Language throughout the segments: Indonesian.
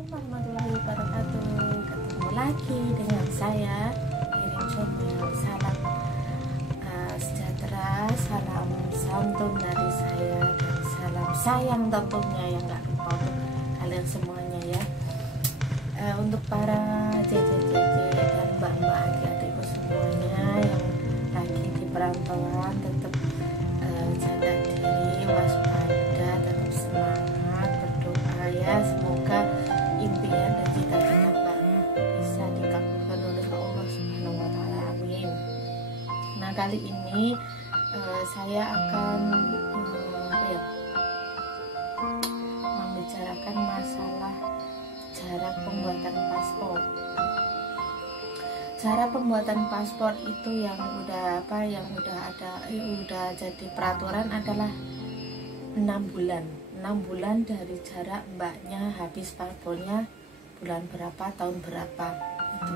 Assalamualaikum warahmatullahi wabarakatuh. Ketemu lagi dengan saya Irin Chomel. Salam sejahtera, salam santun dari saya, dan salam sayang tentunya yang gak lupa untuk kalian semuanya ya. Untuk para JJ dan mbak-mbak adik-adikku semuanya yang lagi di perantauan, tetap jaga diri, waspada, tetap semangat, berdoa ya, semoga impian dan cita-cita mbak bisa dikabulkan oleh Allah Subhanahu wa Ta'ala, amin. Nah, kali ini saya akan membicarakan masalah cara pembuatan paspor. Cara pembuatan paspor itu yang udah jadi peraturan adalah 6 bulan. 6 bulan dari jarak mbaknya habis paspornya bulan berapa, tahun berapa itu.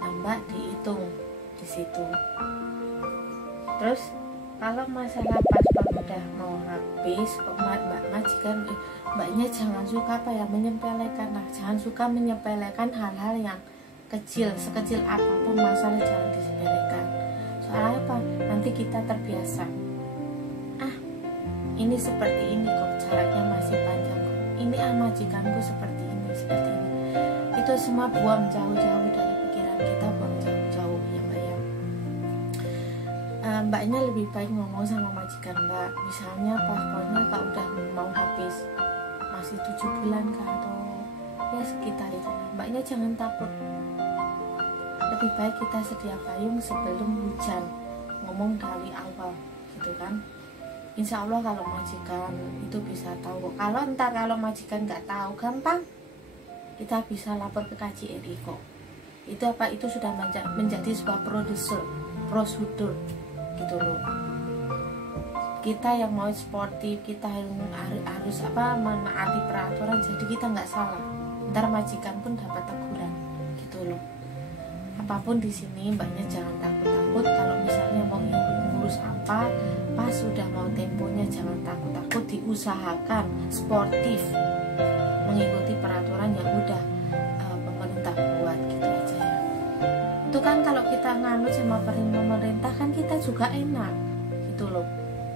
Nah, mbak dihitung di situ. Terus kalau masalah paspor udah mau habis, mbak majikan mbaknya jangan suka menyepelekan. Nah, jangan suka menyepelekan hal-hal yang kecil, sekecil apapun masalah jangan disepelekan. Soalnya apa? Nanti kita terbiasa. Ini seperti ini kok, jaraknya masih panjang kok. Ini majikanku seperti ini. Itu semua buang jauh-jauh dari pikiran kita, buang jauh-jauh ya mbak ya. Mbaknya lebih baik ngomong sama majikan mbak, misalnya paspornya kalau udah mau habis, masih 7 bulan kah atau ya sekitar itu. Mbaknya jangan takut. Lebih baik kita sedia payung sebelum hujan, ngomong dari awal gitu kan. Insya Allah kalau majikan itu bisa tahu. Kalau majikan nggak tahu, gampang kita bisa lapor ke KJRI kok. Itu apa? Itu sudah menjadi sebuah prosedur gitu loh. Kita yang mau sportif, kita harus menaati peraturan, jadi kita nggak salah. Ntar majikan pun dapat teguran gitu loh. Apapun di sini mbaknya jangan takut-takut. Kalau misalnya mau ngurus apa, pas sudah mau temponya jangan takut-takut, diusahakan sportif mengikuti peraturan yang udah pemerintah buat gitu aja ya. Itu kan kalau kita nganut sama pemerintah kan kita juga enak gitu loh.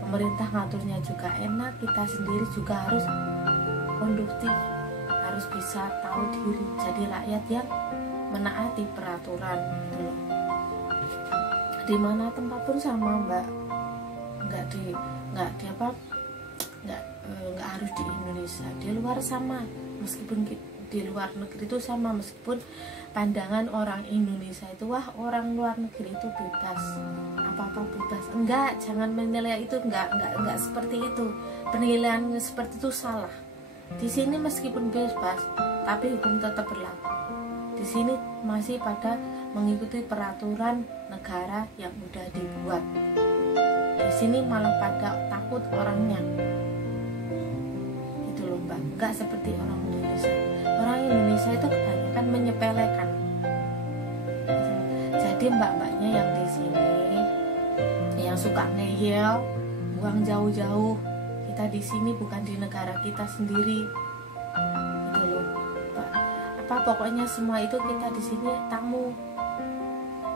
Pemerintah ngaturnya juga enak, kita sendiri juga harus konduktif, harus bisa tahu diri, jadi rakyat yang menaati peraturan gitu loh. Di mana tempat pun sama mbak, nggak harus di Indonesia, di luar sama, meskipun di luar negeri itu sama, meskipun pandangan orang Indonesia itu wah orang luar negeri itu bebas, apa-apa bebas. Enggak, jangan menilai itu, enggak seperti itu. Penilaian seperti itu salah. Di sini meskipun bebas, tapi hukum tetap berlaku. Di sini masih pada mengikuti peraturan negara yang udah dibuat. Di sini malah pada takut orangnya. Itu loh mbak, enggak seperti orang Indonesia. Orang Indonesia itu kebanyakan menyepelekan. Jadi mbak-mbaknya yang di sini yang suka ngeyel, buang jauh-jauh. Kita di sini bukan di negara kita sendiri. Itu loh. Pokoknya semua itu kita di sini tamu.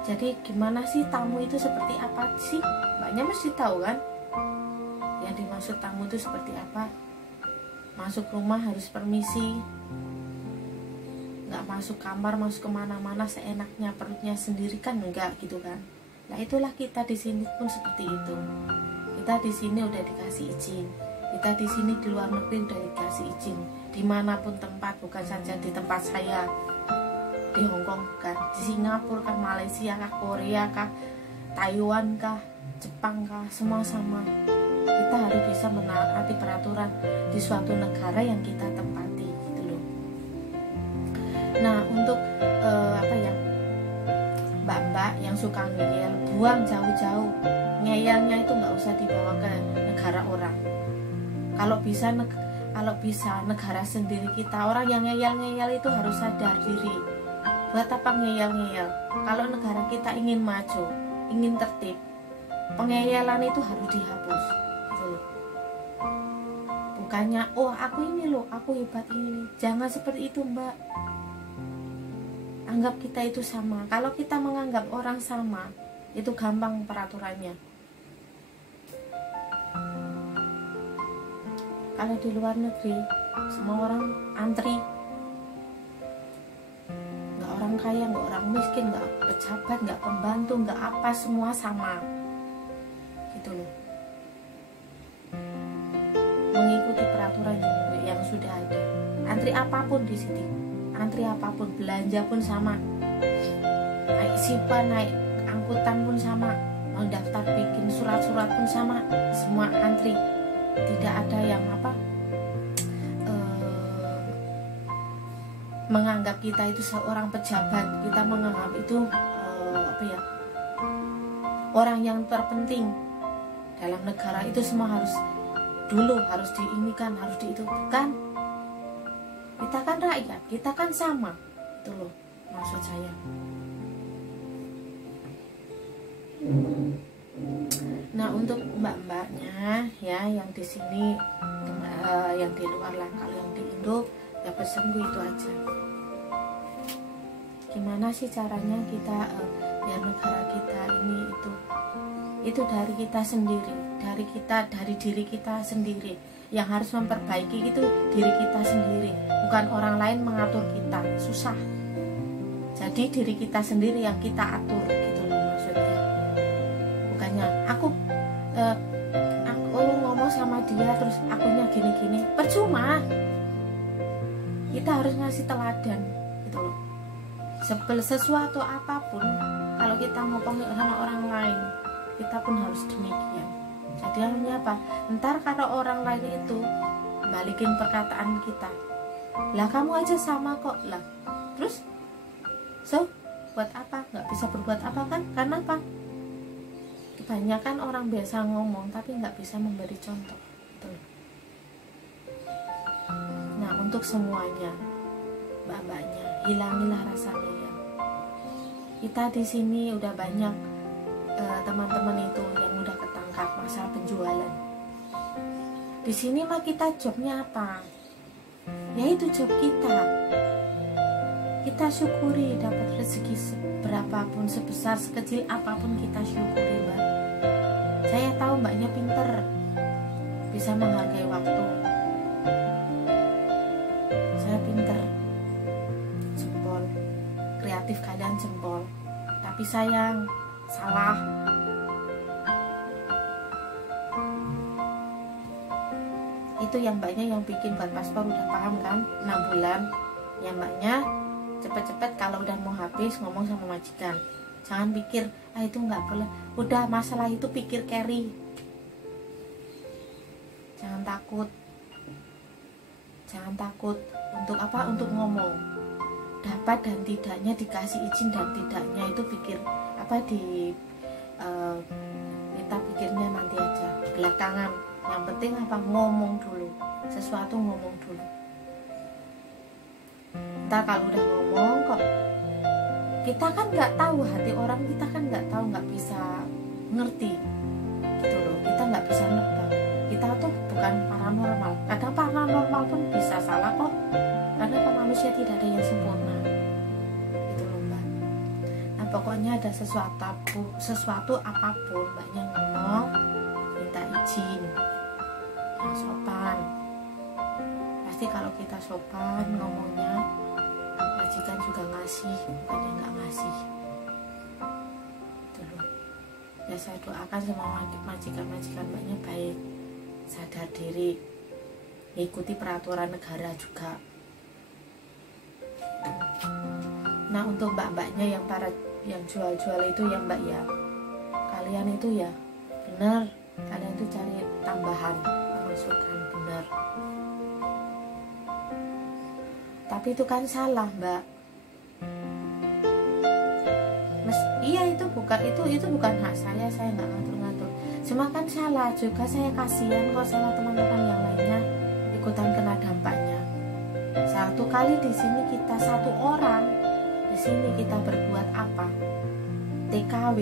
Jadi gimana sih tamu itu seperti apa sih? Mbaknya mesti tahu kan? Yang dimaksud tamu itu seperti apa? Masuk rumah harus permisi. Nggak masuk kamar, masuk kemana-mana seenaknya, perutnya sendiri kan enggak gitu kan? Nah itulah kita di sini pun seperti itu. Kita di sini udah dikasih izin. Kita di sini di luar negeri udah dikasih izin. Dimanapun tempat, bukan saja di tempat saya di Hongkong, bukan di Singapura kah, Malaysia kah, Korea kah, Taiwan kah, Jepang kah, semua sama. Kita harus bisa menaati peraturan di suatu negara yang kita tempati gitu loh. Nah untuk mbak-mbak yang suka ngeyel, buang jauh-jauh. Ngeyelnya itu nggak usah dibawa ke negara orang. Kalau bisa negara sendiri kita, orang yang ngeyel-ngeyel itu harus sadar diri. Buat apa ngeyel-ngeyel? Kalau negara kita ingin maju, ingin tertib, pengeyelan itu harus dihapus gitu loh. Bukannya oh aku ini loh, aku hebat ini. Jangan seperti itu Mbak. Anggap kita itu sama. Kalau kita menganggap orang sama, itu gampang peraturannya. Kalau di luar negeri semua orang antri, nggak orang kaya, nggak orang miskin, nggak pejabat, nggak pembantu, nggak apa, semua sama gitu loh, mengikuti peraturan yang sudah ada. Antri apapun di sini, antri apapun, belanja pun sama, naik SIPA, naik angkutan pun sama, mau daftar bikin surat-surat pun sama, semua antri. Tidak ada yang menganggap kita itu seorang pejabat, kita menganggap itu orang yang terpenting dalam negara. Itu semua harus diinikan, harus itu. Bukan, kita kan rakyat, kita kan sama, itu loh maksud saya. Nah, untuk mbak-mbaknya ya yang di sini, yang di luar lah, kalau yang di Indo ya pesanku itu aja. Gimana sih caranya kita biar negara kita ini itu dari kita sendiri, dari diri kita sendiri. Yang harus memperbaiki itu diri kita sendiri, bukan orang lain mengatur kita. Susah. Jadi diri kita sendiri yang kita atur gitu loh maksudnya. Bukannya aku ngomong sama dia terus akunya gini-gini, percuma. Kita harus ngasih teladan gitu loh. Sesuatu apapun, kalau kita ngomong sama orang lain, kita pun harus demikian. Jadi artinya apa? Ntar kalau orang lain itu balikin perkataan kita, lah kamu aja sama kok, lah terus so buat apa? Nggak bisa berbuat apa kan? Karena apa? Kebanyakan orang biasa ngomong tapi nggak bisa memberi contoh gitu. Nah, untuk semuanya, mbak-mbaknya, hilangilah rasa ngeyel. Kita di sini udah banyak teman-teman itu yang udah ketangkap masalah penjualan. Di sini mah kita jobnya apa? Yaitu job kita. Kita syukuri dapat rezeki berapapun, sebesar sekecil apapun kita syukuri, Mbak. Saya tahu mbaknya pinter, bisa menghargai waktu. Saya pinter, jempol, kreatif kalian jempol. Tapi sayang, salah. Itu yang mbaknya yang bikin buat paspor udah paham kan, 6 bulan. Yang mbaknya cepet-cepet kalau udah mau habis ngomong sama majikan. Jangan pikir itu nggak boleh. Udah masalah itu pikir carry. Jangan takut. Jangan takut untuk apa? Untuk ngomong. Dapat dan tidaknya, dikasih izin dan tidaknya itu pikir apa kita pikirnya nanti aja belakangan. Yang penting apa? Ngomong dulu. Sesuatu ngomong dulu. Ntar kalau udah ngomong kok, kita kan nggak tahu hati orang, kita kan nggak tahu, nggak bisa ngerti gitu loh. Kita nggak bisa nebak. Kita tuh bukan paranormal. Kadang paranormal pun bisa salah kok, karena manusia tidak ada yang sempurna gitu loh mbak. Nah pokoknya ada sesuatu apapun mbaknya ngomong, minta izin yang sopan. Pasti kalau kita sopan ngomongnya, majikan juga ngasih, bukannya nggak ngasih gitu loh. Ya saya doakan semua majikan-majikan mbaknya baik, sadar diri, ikuti peraturan negara juga. Nah untuk mbak-mbaknya yang para yang jual-jual itu ya mbak ya, kalian itu ya benar, kalian itu cari tambahan pemasukan, benar. Tapi itu kan salah mbak. Iya itu bukan hak saya nggak ngatur-ngatur. Cuma kan salah juga, saya kasihan kok sama teman-teman yang lainnya ikutan kena dampaknya. Satu kali di sini kita, satu orang di sini kita berbuat apa, TKW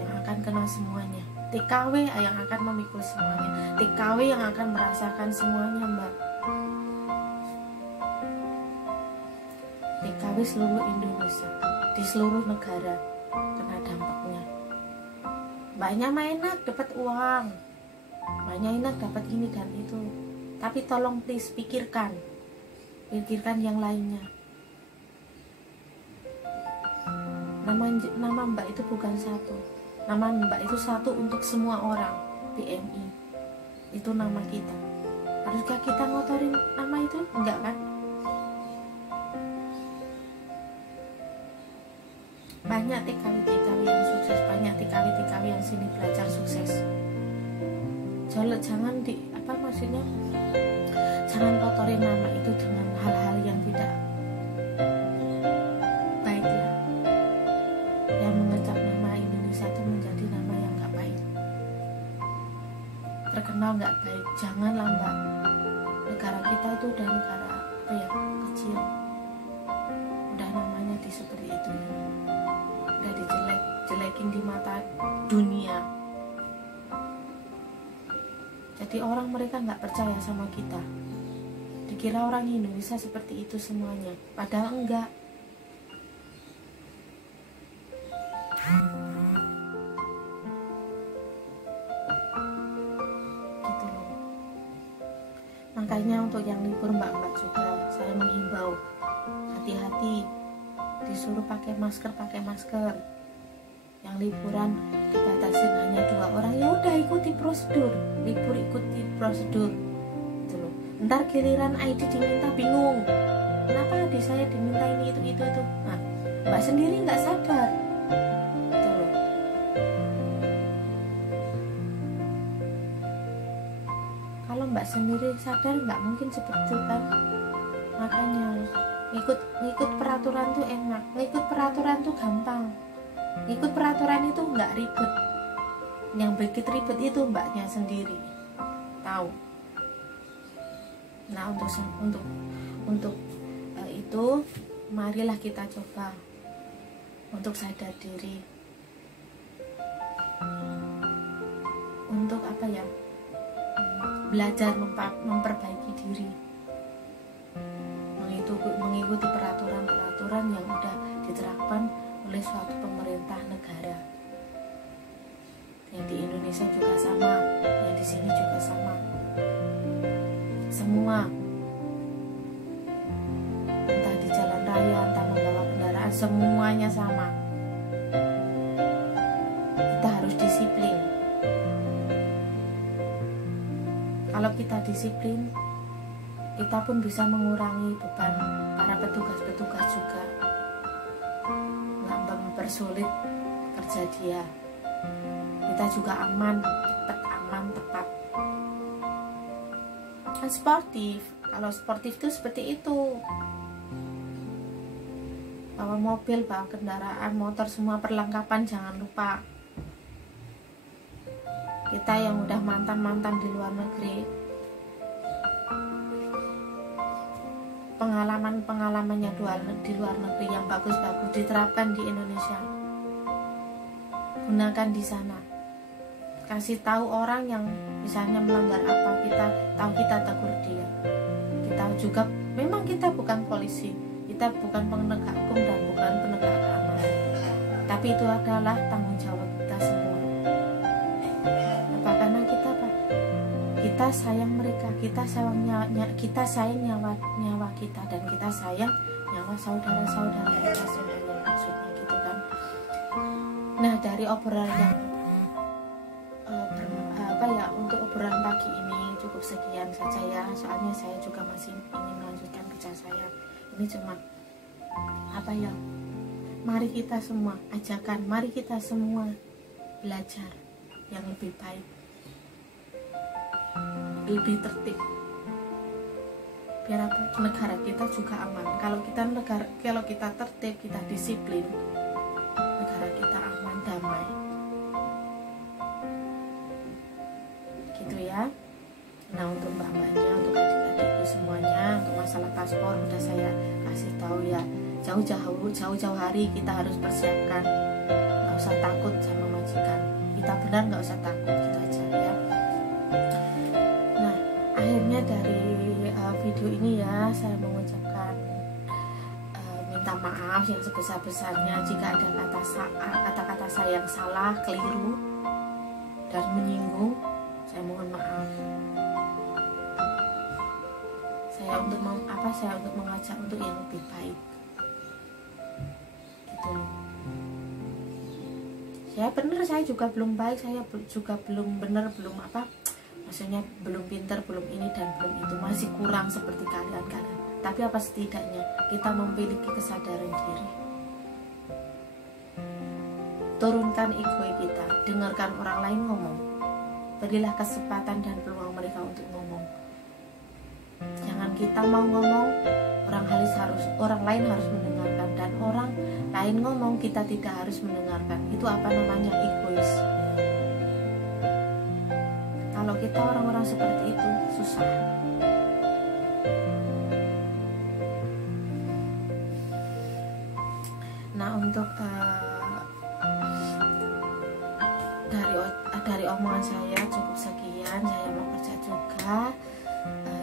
yang akan kena semuanya. TKW yang akan memikul semuanya, TKW yang akan merasakan semuanya, Mbak. TKW seluruh Indonesia, di seluruh negara kena dampaknya. Mbaknya mah enak dapat uang, mbaknya enak dapat ini dan itu, tapi tolong please pikirkan yang lainnya. Nama Mbak itu bukan satu, nama Mbak itu satu untuk semua orang. PMI itu nama kita. Haruskah kita ngotorin nama itu? Enggak kan? Banyak TKW yang sukses, banyak TKW yang sini belajar sukses. Jangan jangan kotorin nama itu dengan hal-hal yang tidak baik lah, yang mengecap nama Indonesia itu menjadi nama yang gak baik, terkenal gak baik. Janganlah, Mbak. Negara kita itu udah negara kecil, udah namanya seperti itu, udah dijelekin di mata dunia. Jadi orang mereka nggak percaya sama kita, dikira orang Indonesia seperti itu semuanya, padahal enggak. Gitu loh. Makanya untuk yang libur mbak-mbak juga saya menghimbau, hati-hati, disuruh pakai masker. Yang liburan dibatasin hanya 2 orang, ya udah ikuti prosedur, libur ikuti prosedur gitu loh. Ntar giliran ID diminta bingung, kenapa di saya diminta ini itu. Nah, mbak sendiri nggak sadar gitu loh. Kalau mbak sendiri sadar nggak mungkin seperti itu kan. Makanya ngikut peraturan tuh enak, ngikut peraturan tuh gampang, ngikut peraturan itu nggak ribet. Yang bikin ribet itu mbaknya sendiri tahu. Nah, untuk itu marilah kita coba untuk sadar diri, untuk belajar memperbaiki diri, mengikuti peraturan yang udah diterapkan oleh suatu pemerintah negara. Yang di Indonesia juga sama, yang di sini juga sama. Semua, entah di jalan raya, entah membawa kendaraan, semuanya sama. Kita harus disiplin. Kalau kita disiplin, kita pun bisa mengurangi beban para petugas-petugas juga, nggak mempersulit kerja dia. Kita juga aman, tepat. Sportif, kalau sportif itu seperti itu, bawa mobil, bawa kendaraan, motor, semua perlengkapan jangan lupa. Kita yang udah mantan di luar negeri, pengalamannya di luar negeri yang bagus-bagus diterapkan di Indonesia, gunakan di sana. Kasih tahu orang yang misalnya melanggar apa, kita tegur dia. Kita juga, memang kita bukan polisi, kita bukan penegak hukum dan bukan penegak keamanan, tapi itu adalah tanggung jawab kita semua. Karena kita sayang mereka, kita sayang nyawa kita, dan kita sayang nyawa saudara-saudara kita semuanya, maksudnya gitu kan. Nah, dari obrolan yang untuk obrolan pagi ini cukup sekian saja ya, soalnya saya juga masih ingin melanjutkan kerja saya. Ini cuma mari kita semua mari kita semua belajar yang lebih baik, lebih tertib, biar negara kita juga aman. Kalau kita tertib, kita disiplin, negara kita aman, damai. Gitu ya. Nah, untuk mbak-mbaknya, untuk adik-adikku semuanya, untuk masalah paspor udah saya kasih tahu ya. Jauh-jauh hari kita harus persiapkan, nggak usah takut sama majikan. kita benar nggak usah takut, gitu aja ya. Nah, akhirnya dari video ini ya, saya mengucapkan minta maaf yang sebesar-besarnya jika ada kata-kata saya yang salah, keliru dan menyinggung. Saya mohon maaf. Saya untuk mengajak untuk yang lebih baik, gitu. Saya juga belum baik, saya juga belum benar, maksudnya belum pintar, belum ini dan belum itu, masih kurang seperti kalian. Tapi apa setidaknya kita memiliki kesadaran diri. Turunkan ego kita, dengarkan orang lain ngomong, berilah kesempatan dan peluang mereka untuk ngomong. Jangan kita mau ngomong, orang lain harus mendengarkan, dan orang lain ngomong kita tidak harus mendengarkan. Itu apa namanya? Egois. Kalau kita orang-orang seperti itu susah. Nah, untuk dari omongan saya cukup sekian. Saya mau kerja juga.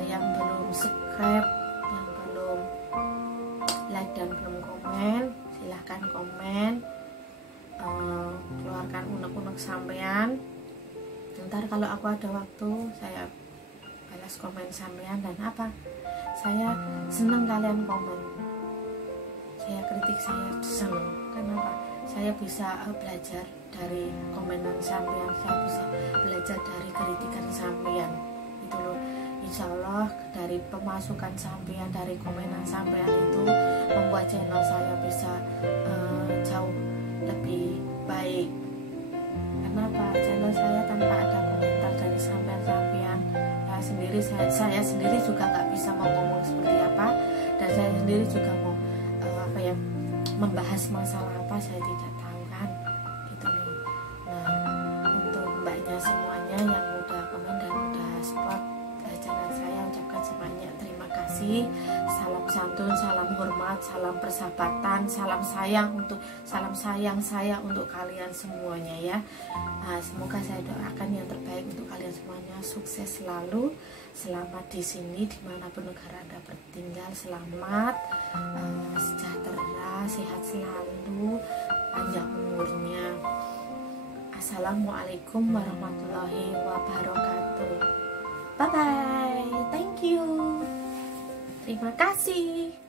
Yang belum subscribe, yang belum like dan belum komen, silahkan komen, keluarkan unek-unek sampean. Ntar kalau aku ada waktu saya balas komen sampean. Dan saya senang kalian komen, saya kritik, saya senang. Kenapa? Saya bisa belajar dari komenan sampean, saya bisa belajar dari kritikan sampean, itu loh. Insya Allah dari pemasukan sampean, dari komenan sampean itu membuat channel saya bisa jauh lebih baik. Kenapa? Channel saya tanpa ada komentar dari sampean saya sendiri juga nggak bisa mau ngomong seperti apa, dan saya sendiri juga mau membahas masalah apa, saya tidak tahu kan, gitu loh. Nah, untuk mbaknya semuanya yang udah komen dan udah support channel saya, ucapkan semuanya terima kasih. Salam santun, salam hormat, salam persahabatan, salam sayang saya untuk kalian semuanya ya. Nah, semoga saya doakan yang terbaik untuk kalian semuanya, sukses selalu, selamat di sini dimanapun negara Anda bertinggal, selamat, sejahtera, sehat selalu, panjang umurnya. Assalamualaikum warahmatullahi wabarakatuh. Bye bye, thank you, terima kasih.